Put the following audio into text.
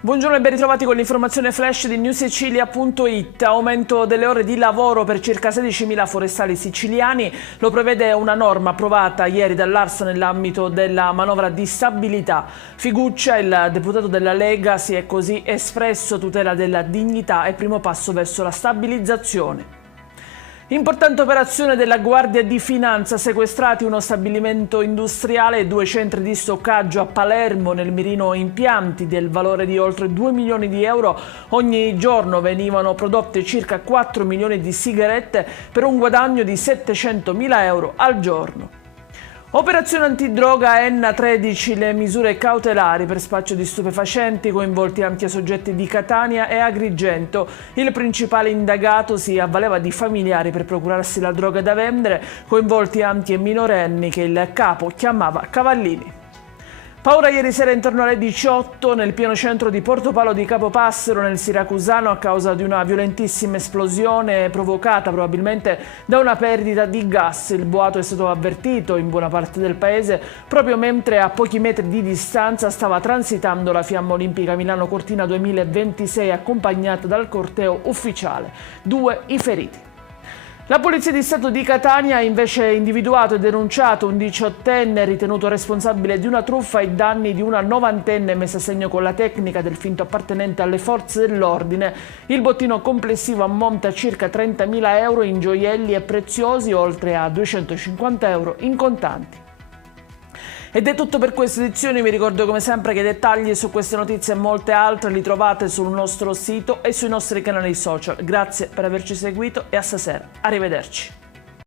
Buongiorno e ben ritrovati con l'informazione flash di newsicilia.it. Aumento delle ore di lavoro per circa 16.000 forestali siciliani, lo prevede una norma approvata ieri dall'ARS nell'ambito della manovra di stabilità. Figuccia, il deputato della Lega, si è così espresso: tutela della dignità e primo passo verso la stabilizzazione. Importante operazione della Guardia di Finanza, sequestrati uno stabilimento industriale e 2 centri di stoccaggio a Palermo, nel mirino impianti del valore di oltre 2 milioni di euro. Ogni giorno venivano prodotte circa 4 milioni di sigarette per un guadagno di 700.000 euro al giorno. Operazione antidroga Enna 13, le misure cautelari per spaccio di stupefacenti, coinvolti anche soggetti di Catania e Agrigento. Il principale indagato si avvaleva di familiari per procurarsi la droga da vendere, coinvolti anche minorenni che il capo chiamava cavallini. Paura ieri sera intorno alle 18 nel pieno centro di Portopalo di Capopassero, nel siracusano, a causa di una violentissima esplosione provocata probabilmente da una perdita di gas. Il boato è stato avvertito in buona parte del paese proprio mentre a pochi metri di distanza stava transitando la Fiamma Olimpica Milano Cortina 2026 accompagnata dal corteo ufficiale. 2 i feriti. La Polizia di Stato di Catania ha invece individuato e denunciato un 18enne ritenuto responsabile di una truffa ai danni di una 90enne messa a segno con la tecnica del finto appartenente alle forze dell'ordine. Il bottino complessivo ammonta a circa 30.000 euro in gioielli e preziosi, oltre a 250 euro in contanti. Ed è tutto per questa edizione. Vi ricordo come sempre che i dettagli su queste notizie e molte altre li trovate sul nostro sito e sui nostri canali social. Grazie per averci seguito e a stasera. Arrivederci.